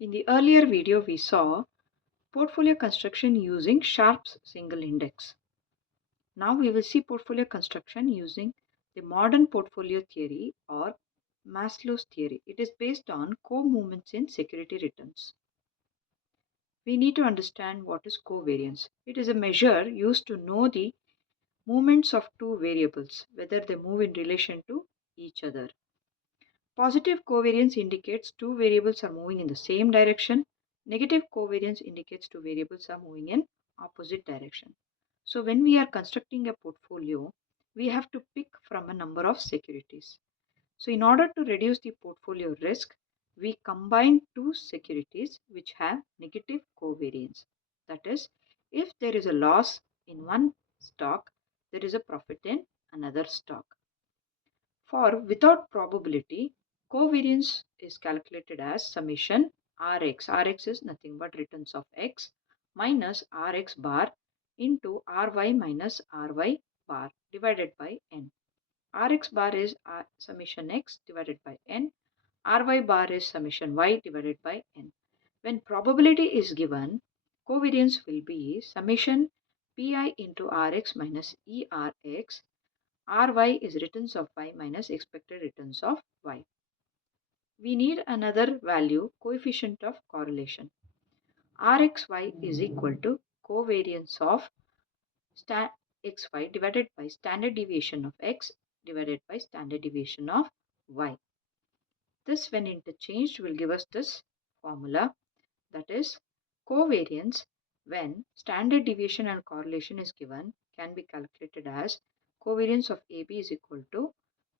In the earlier video, we saw portfolio construction using Sharpe's single index. Now we will see portfolio construction using the modern portfolio theory or Maslow's theory. It is based on co-movements in security returns. We need to understand what is covariance. It is a measure used to know the movements of two variables, whether they move in relation to each other. Positive covariance indicates two variables are moving in the same direction. Negative covariance indicates two variables are moving in opposite direction. So when we are constructing a portfolio, we have to pick from a number of securities. So in order to reduce the portfolio risk, we combine two securities which have negative covariance. That is, if there is a loss in one stock, there is a profit in another stock. For without probability, covariance is calculated as summation Rx. Rx is nothing but returns of x minus Rx bar into Ry minus Ry bar divided by n. Rx bar is summation x divided by n. Ry bar is summation y divided by n. When probability is given, covariance will be summation pi into Rx minus Erx. Ry is returns of y minus expected returns of y. We need another value, coefficient of correlation. Rxy is equal to covariance of xy divided by standard deviation of x divided by standard deviation of y. This when interchanged will give us this formula, that is covariance when standard deviation and correlation is given can be calculated as covariance of AB is equal to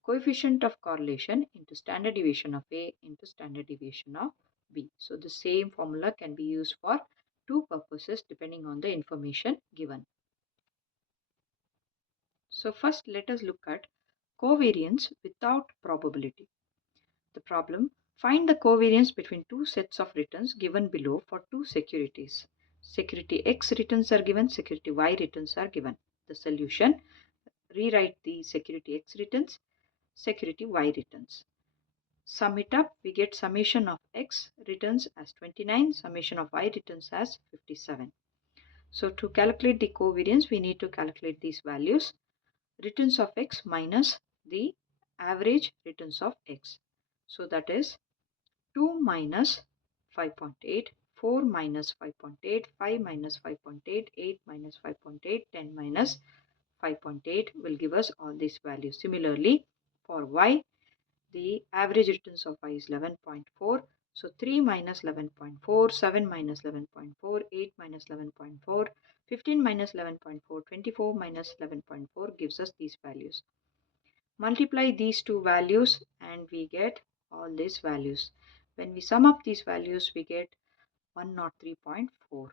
coefficient of correlation into standard deviation of A into standard deviation of B. So the same formula can be used for two purposes depending on the information given. So first let us look at covariance without probability. The problem: find the covariance between two sets of returns given below for two securities. Security X returns are given, security Y returns are given. The solution: rewrite the security X returns, security Y returns. Sum it up, we get summation of X returns as 29, summation of Y returns as 57. So to calculate the covariance, we need to calculate these values. Returns of X minus the average returns of X. So that is 2 minus 5.8, 4 minus 5.8, 5 minus 5.8, 8 minus 5.8, 10 minus 5.8 will give us all these values. Similarly, for Y, the average returns of Y is 11.4. So 3 minus 11.4, 7 minus 11.4, 8 minus 11.4, 15 minus 11.4, 24 minus 11.4 gives us these values. Multiply these two values and we get all these values. When we sum up these values, we get 103.4.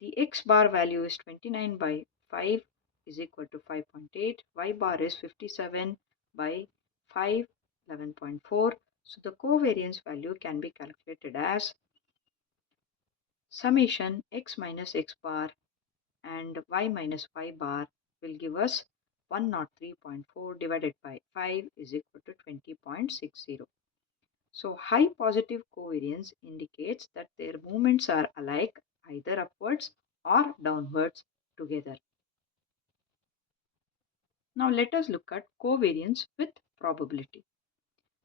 The X bar value is 29 by 5 is equal to 5.8. Y bar is 57 by 5, 11.4. So the covariance value can be calculated as summation X minus X bar and Y minus Y bar will give us 103.4 divided by 5 is equal to 20.60. So high positive covariance indicates that their movements are alike either upwards or downwards together. Now let us look at covariance with probability.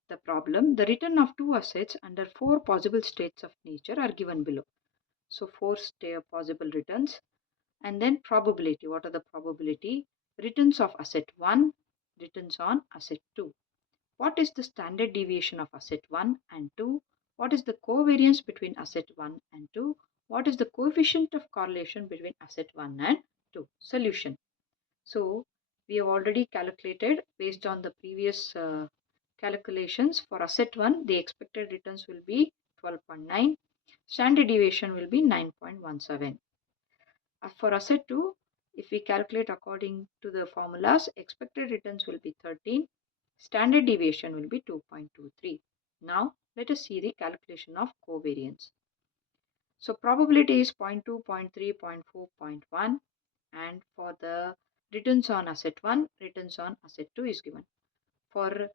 The problem: the return of two assets under four possible states of nature are given below. So four possible returns, and then probability. What are the probability? Returns of asset 1, returns on asset 2. What is the standard deviation of asset 1 and 2? What is the covariance between asset 1 and 2? What is the coefficient of correlation between asset 1 and 2? Solution. So we have already calculated based on the previous calculations. For asset 1, the expected returns will be 12.9. Standard deviation will be 9.17. For asset 2, if we calculate according to the formulas, expected returns will be 13. Standard deviation will be 2.23. Now let us see the calculation of covariance. So probability is 0.2, 0.3, 0.4, 0.1, and for the returns on asset 1, returns on asset 2 is given. For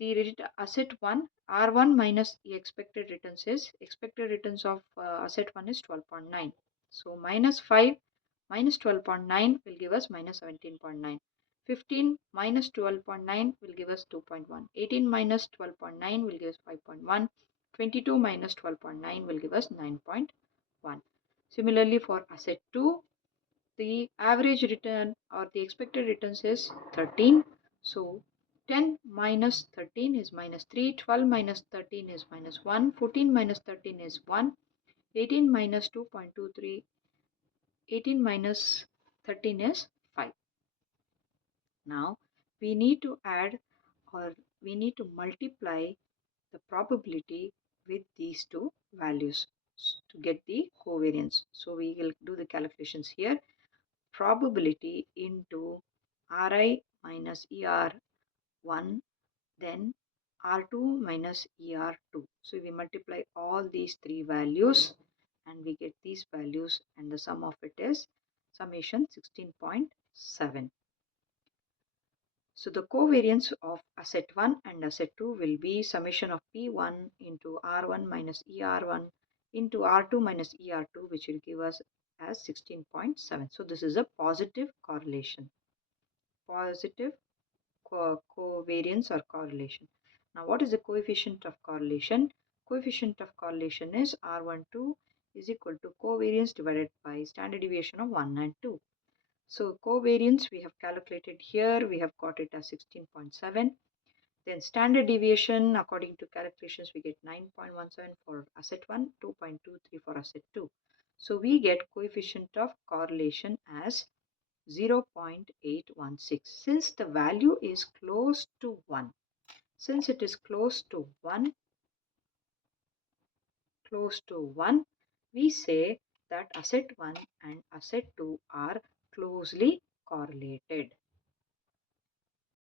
the asset 1, R1 minus the expected returns is, expected returns of asset 1 is 12.9. So minus 5 minus 12.9 will give us minus 17.9. 15 minus 12.9 will give us 2.1. 18 minus 12.9 will give us 5.1. 22 minus 12.9 will give us 9.1. Similarly, for asset 2, the average return or the expected returns is 13. So 10 minus 13 is minus 3, 12 minus 13 is minus 1, 14 minus 13 is 1, 18 minus 2.23, 18 minus 13 is 5. Now we need to add, or we need to multiply the probability with these two values to get the covariance. So we will do the calculations here. Probability into Ri minus ER1, then R2 minus ER2. So we multiply all these three values and we get these values, and the sum of it is summation 16.7. So the covariance of asset 1 and asset 2 will be summation of P1 into R1 minus ER1 into R2 minus ER2, which will give us as 16.7. So this is a positive correlation, positive covariance or correlation. Now what is the coefficient of correlation? Coefficient of correlation is R12 is equal to covariance divided by standard deviation of 1 and 2. So covariance we have calculated here, we have got it as 16.7. Then standard deviation according to calculations we get 9.17 for asset 1, 2.23 for asset 2. So we get coefficient of correlation as 0.816. Since the value is close to 1, since it is close to 1, we say that asset 1 and asset 2 are closely correlated.